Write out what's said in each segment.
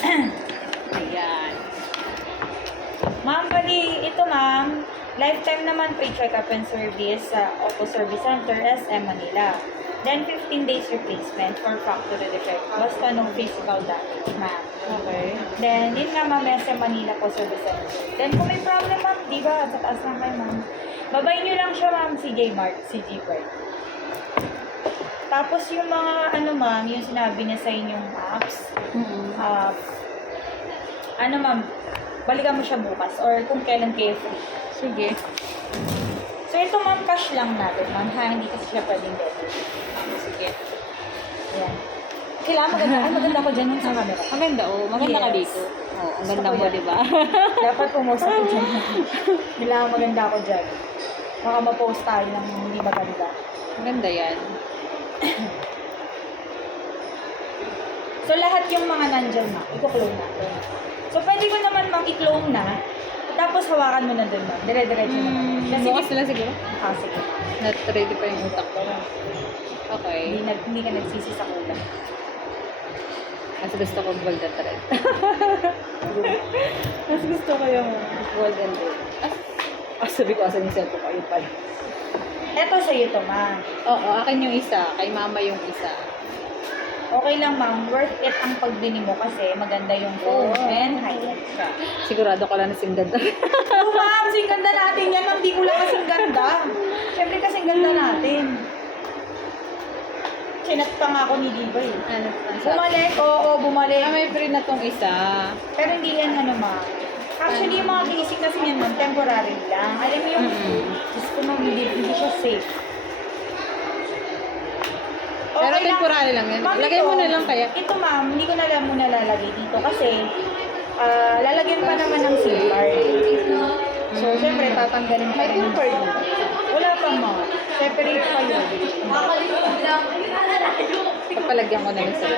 Ayan. Ma'am, bali, ito ma'am, lifetime naman free check-up and service sa Oppo Service Center, SM Manila. Then, 15 days replacement for factory defect. Basta no physical damage, ma'am. Okay. Then, yun nga ma'am, SM Manila po Service Center. Then, kung may problem ma'am, di ba, sa taas lang kayo ma'am. Babayin nyo lang siya ma'am, si J-Mart, si G-Mart. Tapos yung mga, ano ma'am, yung sinabi niya sa inyong apps, ano ma'am, balikan mo siya bukas or kung kailan kayo free. Sige. So, ito ma'am, cash lang natin ma'am, ha? Hindi kasi siya pwedeng debit. Sige. Ayan. Kailangan maganda. Ay, maganda ko dyan sa camera. Maganda, oh. Maganda ka Yes. dito. Oh, ang Gusto ganda ko mo, yan. di ba? Dapat pumost ako dyan. Kailangan maganda ako dyan. Baka ma-post tayo ng hindi maganda. Maganda yan. So, lahat yung mga nandyan na, i-clone natin. So, pwede ko naman ma'am i-clone na, tapos hawakan mo na dun ma'am. Dire-diretso na ma'am. Bukas na lang siguro. Ah, sige. Not ready pa yung utak ko. Okay. Hindi ka nagsisi sa kulang. Mas gusto ko gold at red. Mas gusto ko yung gold and red. Sabi ko, asan yung cellphone ko? Ayun pala. Eto sa'yo to ma'am. Oo, akin yung isa. Kay mama yung isa. Okay lang ma'am, worth it ang pagbili mo kasi maganda yung phone and high-end siya. Sigurado ko lang na singganda. Oo ma'am, kasing ganda natin yan ma'am, di ko lang kasing ganda. Siyempre kasing ganda natin. Sinat pa nga ako ni Diva eh. Ano pa? Bumalik, oo, bumalik. May free na tong isa. Pero hindi yan ano ma'am. Actually, yung mga casing kasi yan ma'am, temporary lang. Alam mo yung, Diyos ko ma'am, hindi siya safe. Pero Okay lang. temporary lang yan. Ma'am, Lagay ito, mo na lang kaya. Ito ma'am, hindi ko na lang muna lalagay dito kasi lalagyan pa naman ng SIM card. So, syempre, tatanggalin pa rin. Wala pa ma'am. Separate pa yun. Papalagyan ko na lang sa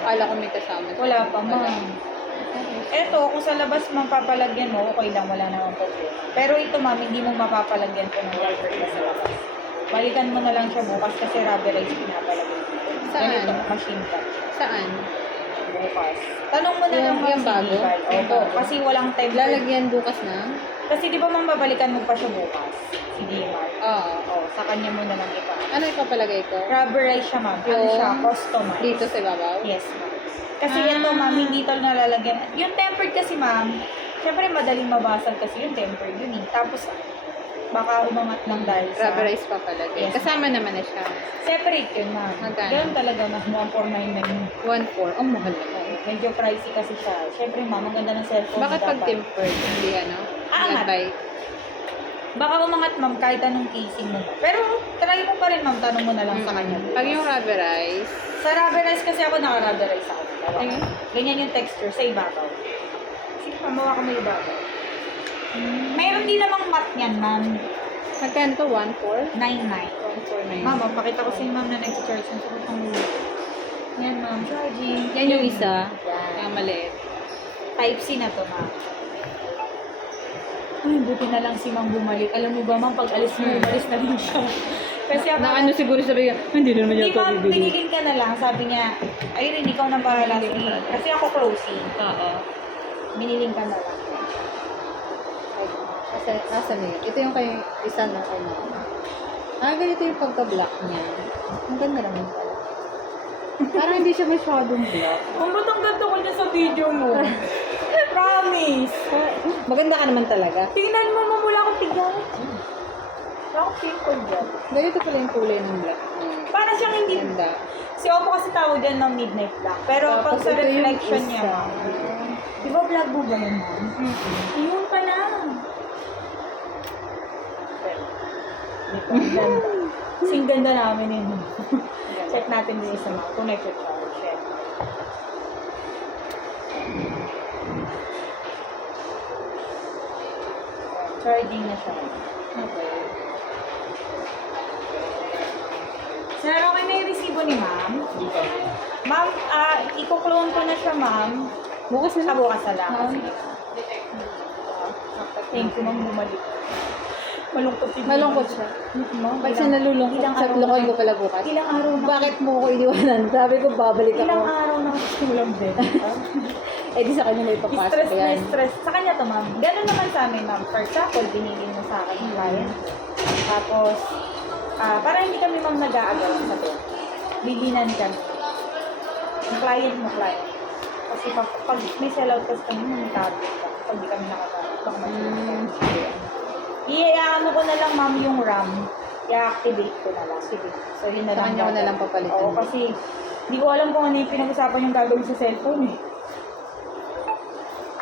akala ko may kasama. Wala pa ma'am. Eto, kung sa labas ma'am papalagyan mo, okay lang, wala namang problema. Pero ito ma'am, hindi mo mapapalagyan ko ng rubber ka sa labas. Balikan mo na lang siya bukas kasi rubberized pinapalagay. Saan? Ganito, machine cut. Saan? Bukas. Tanong mo na lang Yung ma'am si bago? Dival. Yung Opo, bago. kasi walang time. Lalagyan bukas na? Kasi di ba ma'am, babalikan mo pa siya bukas? Si Dimar. Oo. Oo, sa kanya mo na lang ipa. Ano ipapalagay ko? Rubberized siya ma'am. Ano Yung siya? Customized. Dito sa ibabaw? Yes ma'am. Kasi ito ma'am, hindi ito nalalagyan. Yung tempered kasi ma'am, syempre madaling mabasag kasi yung tempered yun eh. Tapos, baka umangat lang dahil sa... Rubberized papalagay. Yes. Kasama naman na siya. Separate yun ma'am. Magkano? Ganun talaga ma'am, 1499. 1.4. Ang mahal naman. Medyo pricey kasi siya. Syempre ma'am, ang ganda ng cellphone. Bakit pag dapat. tempered? Hindi ano? Aangat. By Baka umangat ma'am kahit anong casing mo. Pero try mo pa rin ma'am, tanong mo na lang sa kanya. Pag yung rubberized, Sa rubberized kasi ako naka-rubberized ako. Ayun. Ganyan yung texture sa ibabaw. Sige pa, mawa ka mo ibabaw. Mayroon din namang matte niyan ma'am. magkano to? 1.4? 99. 1.49. Ma'am, pakita ko sa inyo ma'am na nag-charge ng sagot ng ulo. Yan ma'am, charging. Yan yung isa. Yan. Kaya maliit. Type C na to ma'am. Ay, buti na lang si ma'am bumalik. Alam mo ba ma'am, pag alis mo, umalis na rin siya. Kasi ako, Na ano siguro sabi niya, hindi na naman hindi yata ma'am, bibili. binigin ka na lang. Sabi niya, ayun, ikaw na bahala. Sige. Kasi ako closing. Oo. Biniling ka na lang. Asa na yun? Ito yung kay isa na kay mama. Ganito yung pagka-black niya. Ang ganda naman pala. Parang hindi siya masyadong black. Kung ba't ang ganda ko niya sa video mo? Promise. Maganda ka naman talaga. Tingnan mo, ma'am, wala akong tigyan. Wala akong pimple dyan. Ganito pala yung kulay ng black. Para siyang hindi... Ganda. Si Oppo kasi tawag dyan ng midnight black. Pero pag Tapos sa ito yung reflection niya, isa. ma'am. Di ba black mo ba yun, ma'am? Yun pala. Ang ganda. Kasing ganda namin yun. Check natin din isa mga kung nag-charge. Check. Charging na siya. Okay. Sir, okay na yung resibo ni ma'am? Ma'am, i-clone ko na siya, ma'am. Bukas na Sa lang. bukas na lang. Ma'am. Sige. Thank you, ma'am, bumalik. Malungkot si Malungkot siya. Ma'am, Pag siya nalulungkot, ilang sa araw lukoy na- ko pala bukas. Ilang araw na. Bakit mo ko iniwanan? Sabi ko, babalik Ilang ako. araw na kasi walang benta. Eh di sa kanya may papasok Stress na yan. stress. Sa kanya to, ma'am. Ganun naman sa amin, ma'am. For example, binili mo sa akin yung client. Tapos, para hindi kami, ma'am, nag-aagal sa to. Biginan kami. Yung client mo, client. Kasi pag may sellout kasi kami, may target ka. Pag di kami nakaka-masin. I-ano ko na lang, ma'am, yung RAM. I-activate ko na lang. Sige. So, yun na Sa lang. kanya ko na lang papalitan. Oo, kasi hindi ko alam kung ano yung pinag-usapan yung gagawin sa cellphone eh.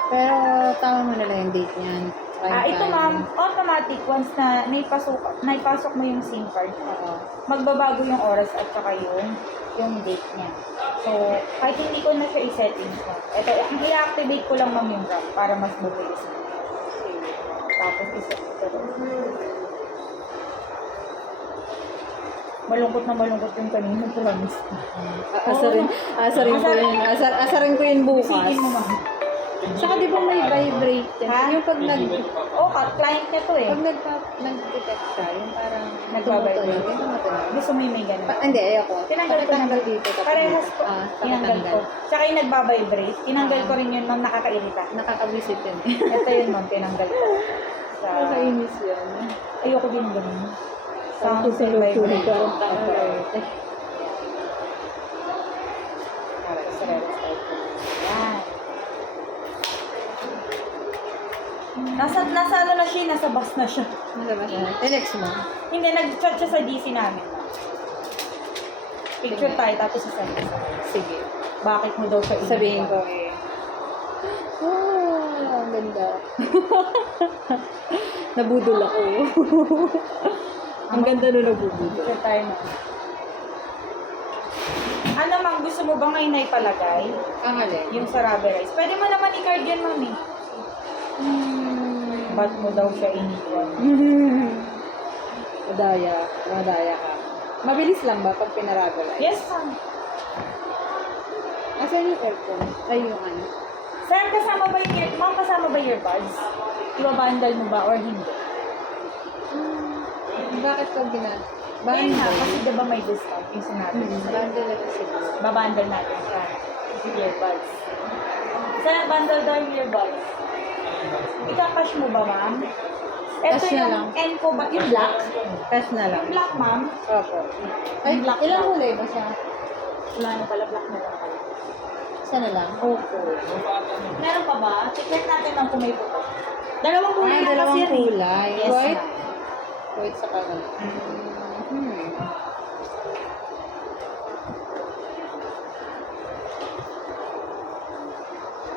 Pero tama mo na lang yung date niyan. Saka yung Ito time. ma'am, automatic once na naipasok mo yung SIM card, magbabago yung oras at saka yung date niya. So, kahit hindi ko na siya i-settings ma'am. Ito, i-activate ko lang ma'am yung RAM para mas mabilis. Tapos i-set ko. Malungkot na malungkot yung kanina, promise. Asarin ko yun bukas. Isipin mo ma'am. Saka di ba may vibrate yan? Ha? Yung pag Client niya to eh. pag nag-detect siya, yung parang Nagbabibrate. Yung tumutunog. Gusto mo yung may ganun. Hindi, ayoko. Tinanggal ko na dito. tapos Parehas dito. po. Saka Tinanggal tanggal. ko. Tsaka yung nagbabibrate. Tinanggal ko rin yun, ma'am, nakakairita. Nakakabisit yun. Ito yun, ma'am, tinanggal ko. Sa... Nakainis yun. Ayoko din ganun. Sa Sa vibrate. parang tanggal. Yan. Nasa ano na siya, nasa bus na siya. Masama siya. Next mo. Hindi, nag-chat siya sa DC namin. Picture tayo, tapos sasend ko sa kanya. Sige. Bakit mo daw siya iniwan? Sabihin ko eh. Oh, ang ganda. Nabudol ako. Ang ganda nun nabudol. Picture tayo na. Ano, ma'am, gusto mo ba ngayon na ipalagay? Ang alin? Yung sa rubberized. Pwede mo naman i-card yan, mami. Ba't mo daw siya iniwan? Madaya ka. Mabilis lang ba pag pinarabalize? Yes, ma'am. Asan yung aircon? Ay, yung ano? Sir, kasama ba yung ma'am, kasama ba your buds? Ibabandal mo ba or hindi? Bakit pag Ayun nga, kasi diba may discount yung sinabi. Bundle na kasi. Babandal natin siya. Earbuds. Sir, bundle daw yung earbuds. Ika-cash mo ba, ma'am? Ito Cash na yung lang. Enco ba? Yung black? Cash na lang. Yung black, ma'am? Opo. Ay, Black ilang lang. kulay ba siya? Wala na pala, black na lang pala. Isa na lang? Opo. Meron pa ba? Check natin ang kung may puto. Dalawang kulay lang dalawang kasi yan eh. kulay. Yes, White? ma'am. White sa kagal.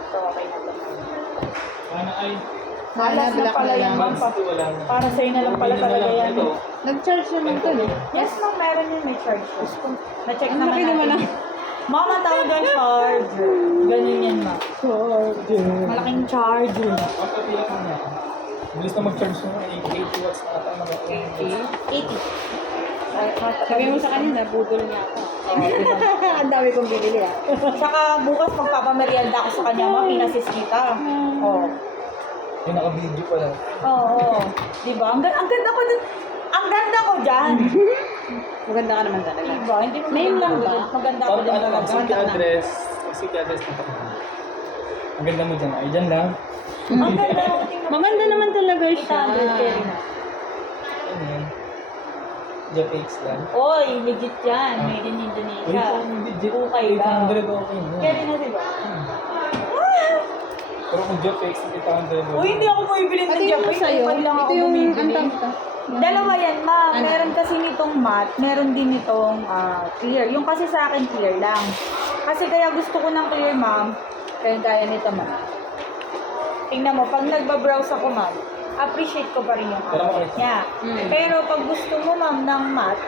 Ito, okay na to. Sana ay Malas na black pala na yan, lang. ma'am. wala na. Para sa'yo na lang pala talaga yan. Ito. Nag-charge naman to, no? Yes, ma'am, meron yun. May charge po. Na-check Ang naman laki naman natin. Ma'am, ang tawag doon, charger. Ganun yan, ma'am. Charger. Malaking charger. Papatiyak mo na. Bilis na mag-charge mo. 80 watts na ata. 80. Sabi mo sa kanina, budol niya ako. Ang dami kong binili, ah. Saka bukas magpapamerienda ako sa kanya, ma'am, pinasis kita. Oo. Yung naka-video pa lang. Oo. Diba? Ang ganda ko dun. Ang ganda ko dyan. Maganda ka naman talaga. Diba? Hindi mo Name lang ba? Maganda ko Parang dun ano lang, talaga. city address. City address na pa. Ang ganda mo dyan. Ay, dyan lang. Ang ganda ko. Maganda naman talaga siya. 800 carry na. Ano yan? JPX lang. Oy, legit yan. Made in Uy, Indonesia. legit. Okay daw. 800 okay na. Carry na, diba? Pero kung JPX, 800. Uy, hindi ako bumibili Ito ng yung Japan. sa'yo. Upad lang Ito ako yung bumibili. antang ka. Dalawa yan, ma'am. Ano? Meron kasi nitong matte, meron din nitong clear. Yung kasi sa akin, clear lang. Kasi kaya gusto ko ng clear, ma'am. Kaya nito, ma'am. Tingnan mo, pag nagbabrowse ako, ma'am, appreciate ko pa rin yung Pero outfit makita. niya. Pero pag gusto mo, ma'am, ng matte,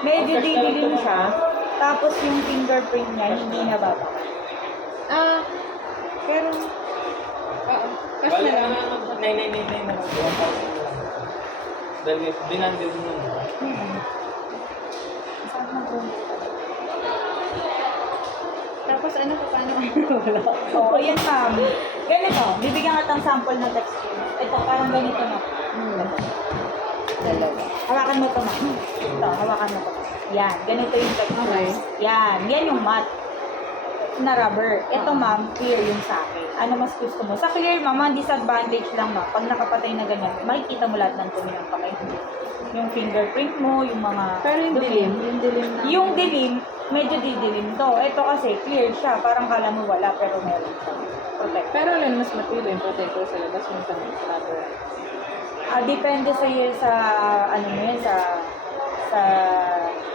medyo didilim siya. Tapos yung fingerprint niya, hindi nababa. Pero, cash Bali, na lang. 9999 na lang. 1,000 lang. Dahil binandil mo nun. Tapos ano pa, paano? Wala. Oo, yan, ma'am. Ganito, bibigyan ka ng sample ng texture. Ito, parang ganito na. Dalawa. Hawakan mo to, ma'am. Ito, hawakan mo to. Yan, ganito yung texture. Yan yung matte na rubber. Ito, ma'am, clear yung sa akin. Ano mas gusto mo? Sa clear, ma'am, ang disadvantage lang, ma'am, pag nakapatay na ganyan, makikita mo lahat ng tumi ng kamay. Yung fingerprint mo, yung mga... Pero yung dumi. dilim na. Yung dilim, medyo didilim to. Ito kasi, clear siya. Parang kala mo wala, pero meron siya. Protect. Pero alin mas matibay yung protector sa labas mo sa rubber. Depende sa iyo sa ano mo yun, sa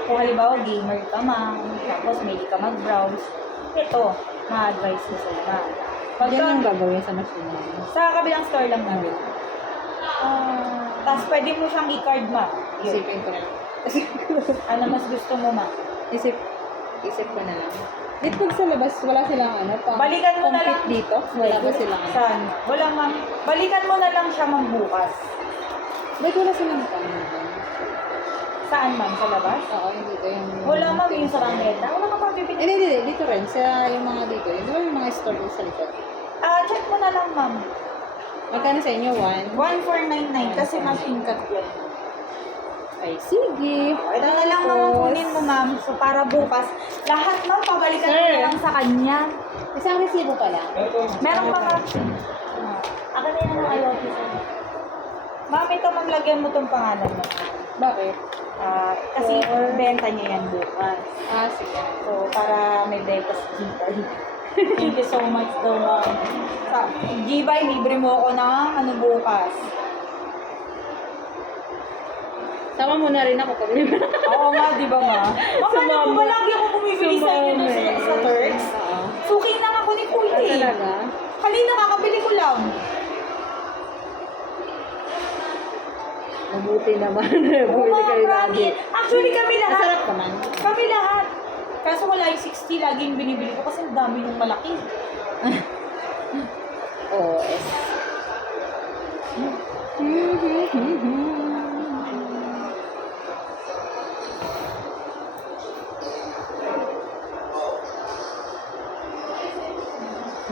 kung halimbawa gamer ka ma'am, tapos may ka mag-browse, ito, ma-advise ko sa'yo ma'am. Diyan yung gagawin sa machine mo. Sa kabilang store lang namin. Tapos pwede mo siyang i-card ma'am. Yun. Isipin ko na lang. Ano mas gusto mo ma'am? Isip ko na lang. Dito pag sa labas, wala silang ano, pang Balikan mo na lang. compete dito? Wala ba silang ano? Saan? Wala ma'am. Balikan mo na lang siya ma'am bukas. Ba't wala silang pang Saan ma'am? Sa labas? Oo, yung dito yung... Wala ma'am yung sa Rangeta. Wala ka pang bibili. Hindi. Dito rin. Sa yung mga dito. Yung, yung mga store dito sa likod. Check mo na lang ma'am. Magkano sa inyo? 1499 kasi machine cut yun. Ay, sige. Ito na lang naman kunin mo, ma'am. So, para bukas, lahat, ma'am, pabalikan mo Sir. na lang sa kanya. Isang resibo pa lang. Meron pa, ma'am. Ako na yan ang IoT, sir. Ma'am, ito, ma'am, lagyan mo tong pangalan mo. Bakit? Kasi benta niya yan bukas. Sige. So, para may benta sa G-Buy. Thank you so much daw, ma'am. Sa G-Buy, libre mo ako ng ano bukas. Sama mo na rin ako pag Oo nga, di ba, ma? Mama, ano ba lagi ako bumibili sa inyo dun sa Turks? Oo. Suki na ako ni Kuya eh. Talaga? Halina, kakabili ko lang. Mabuti naman. Oo, Bumili mga kayo lagi. promise. Actually, kami lahat. Masarap naman. Kami lahat. Kaso wala yung 60 lagi yung binibili ko kasi ang dami yung malaki. Oo, es.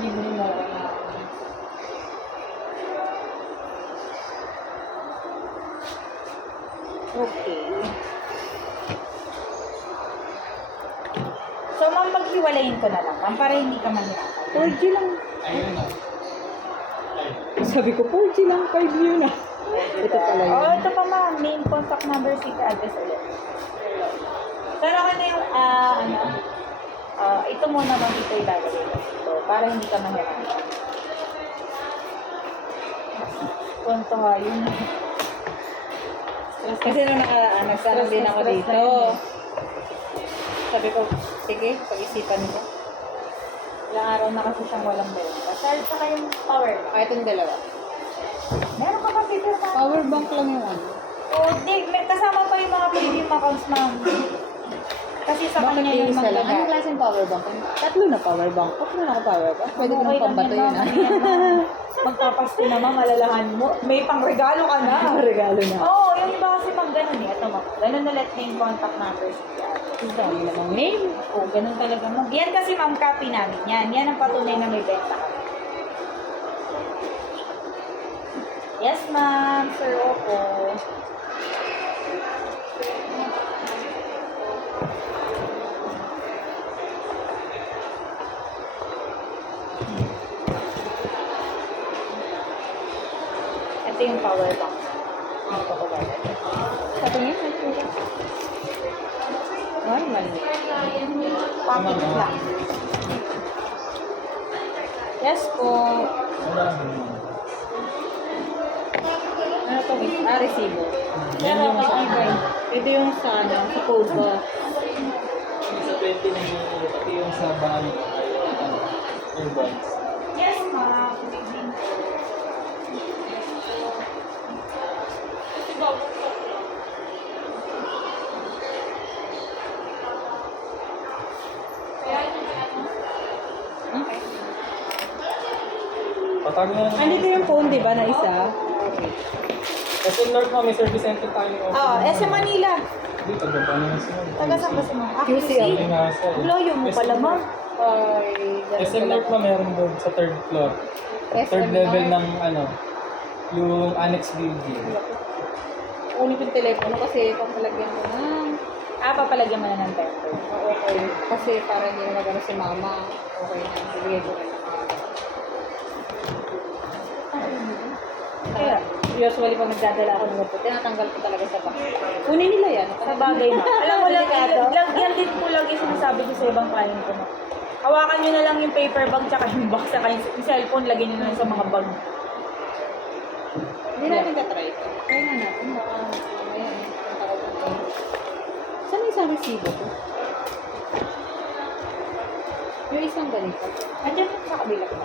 Bibili mo ako na. Okay. So, ma'am, maghiwalayin ko na lang, ma'am, para hindi ka mahirapan. 4G lang. Ayun na. Sabi ko, 4G lang. 5 yun na. Ito pala yun. Oh, ito pa, ma'am. Name, contact number, secret address ulit. Pero ako na yung, ito muna, ma'am, ito ilalagay ko. So, para hindi ka mahirapan. Konto ha, yun. Kasi nung nagkaroon din ako Stress dito. na yun eh. Sabi ko, sige, pag-isipan ko. Ilang araw na kasi siyang walang benta. Saka yung power. Itong dalawa. Meron ka pa dito, ma'am? Power bank lang yung ano. Di, may kasama pa yung mga premium accounts, ma'am. Kasi sa Bakit kanya yung isa lang? Anong magdadaan. klaseng power bank? Tatlo na power bank. Tatlo na ako power bank. Pwede ko nang pambato yun, ah. Magpapasko na, ma'am, alalahan mo. May pangregalo ka na. Regalo na. Oo, yung iba kasi mag ganun eh. Ito, ma'am. Ganun ulit na yung contact numbers. Ang dami namang name. Oo, ganun talaga, ma'am. Yan kasi, ma'am, copy namin yan. Yan ang patunay na may benta ka. Yes, ma'am. Sir, opo. Ito yung power bank. Ito ko ba? Sa tingin, ay, mali. Packet lang. Yes po. Ano to? Resibo. Yan yung sa Ito yung sa, ano, sa code ba? sa 20 na pati yung sa bahay. Yung bonds. Yes, ma'am. Patag na lang. Andito yung phone, di ba, na isa? Okay. Kasi North ma'am, may service center tayo. SM Manila. Hindi, taga-pa na yung sunod. Taga saan ba si ma'am? Ah, QC. QC. Yung nasa eh. Loyo mo pala, ma'am. SM North ma'am, meron doon sa third floor. Third level ng ano, yung annex building. kukunin ko yung telepono kasi papalagyan ko ng Papalagyan mo na ng temper. okay. Kasi para hindi na magano si mama. Okay na. Bibigay ko na lang. Kaya, Usually pag nagdadala ako ng ganito, tinatanggal ko talaga sa box. Kunin nila yan. sa bagay na. Alam mo lang, Delikado. yan din po lagi sinasabi ko sa ibang client ko. Hawakan nyo na lang yung paper bag tsaka yung box, tsaka yung cellphone, lagyan nyo na lang sa mga bag. Hindi natin ka-try ito. Try na natin. Baka mamaya eh. Punta ko na eh. Saan yung isang resibo ko? Yung isang ganito. Andiyan po sa kabila ko.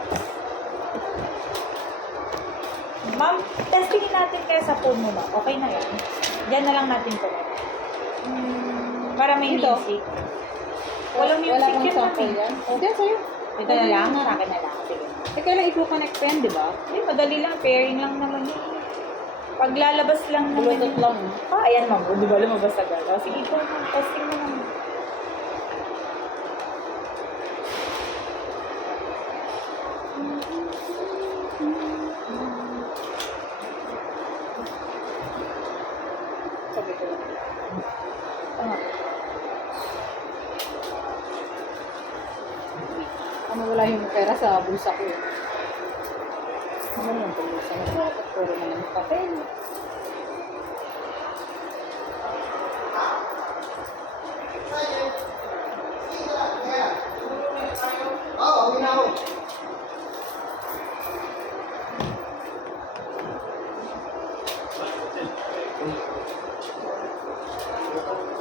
Ma'am, testingin natin kaya sa phone mo, ma'am. Okay na yan. Diyan na lang natin to. Para may Ito? music. Walang music Wala kang yun, sample ma'am. yan? O, diyan sa'yo. Ito na lang, sa akin na lang. Sige. Eh, kailan i-connect pa yan, di ba? Madali lang, pairing lang naman yun. Paglalabas lang naman Bluetooth yun. lang. Ayan ma'am. Di ba lumabas agad? Sige po, ma'am. Testing mo naman. Sabi ko lang. Wala yung pera sa bulsa ko eh. Ano lang yung bulsa na ito? Puro na lang papel.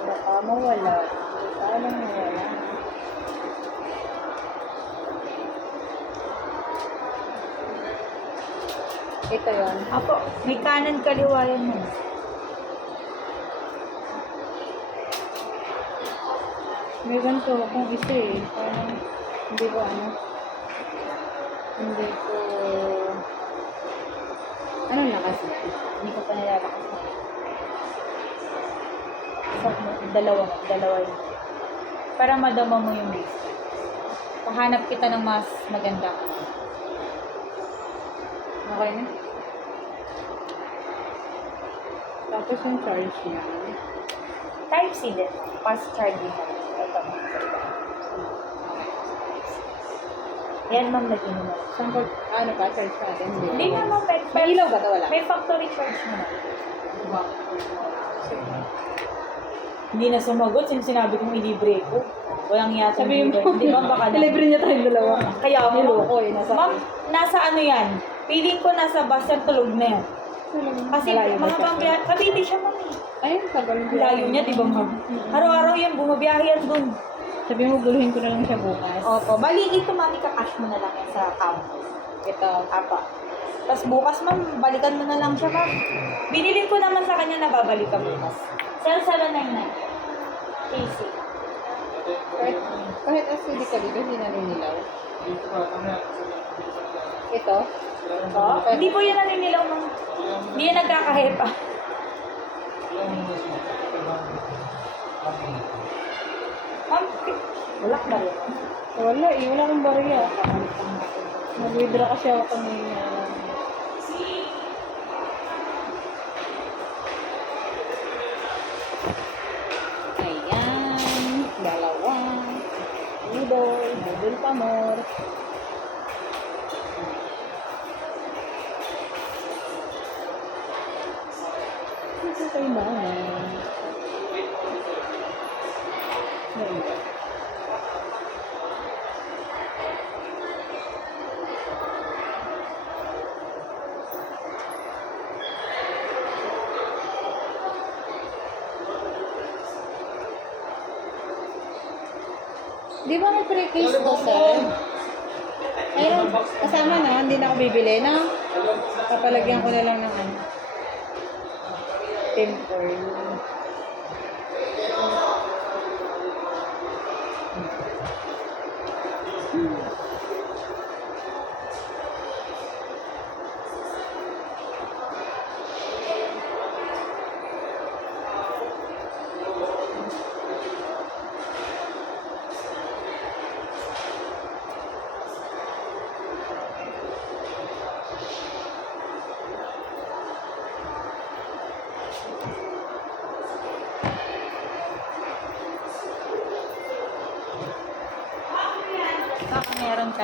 Baka mawala. Baka lang mawala. Ito yun. Apo, may kanan kaliwa yan mo. May ganito akong isa eh. Parang hindi ko ano. Hindi ko... Ano na kasi? Hindi ko pa nalalakas na. Dalawa yun. Para madama mo yung base. Pahanap kita ng mas maganda. Okay na. Tapos yung charge niya. Type C din. Fast charging na lang. Ito. Yan ma'am, lagyan mo na. Saan ko, ano pa, charge natin? Hindi nga ma'am, May ilaw ba ito? Wala? may factory charge mo na. Diba? Sige. Hindi na sumagot, sinabi kong ilibre ko. Walang yata. Sabihin mo, Hindi ba baka na? delivery niya tayong dalawa. Kaya ako. Niloko eh, nasa Ma'am, nasa ano yan? Feeling ko nasa bus yan, tulog na yan. Kasi Malayo ba mga siya? pambiyahe, Cavite siya ma'am eh. Ayun, tagal yung Layo niya, di ba ma'am? Araw-araw yan, bumabiyahe yan dun. Sabi mo, guluhin ko na lang siya bukas. Opo, bali ito ma'am, ika-cash mo na lang yan sa campus. Ito. Apa. Tapos bukas ma'am, balikan mo na lang siya ma'am. Binili ko naman sa kanya na babalikan bukas. Cell 799. AC. Kahit LCD ka dito, hindi naninilaw. Dito pa, kami. Ito. Hindi po yan naninilaw ma'am. Hindi yan nagkakahepa. Ma'am, bulak ba rin? Wala eh, wala akong bariya. Nag-withdraw kasi ako kanina. Ayan, dalawa. Budol pa more. Ito kay mama. Ayan. Di ba may pre-case to, sir? Ayun, kasama na, hindi na ako bibili na. Papalagyan ko na lang ng ano. Temper.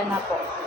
ka na po.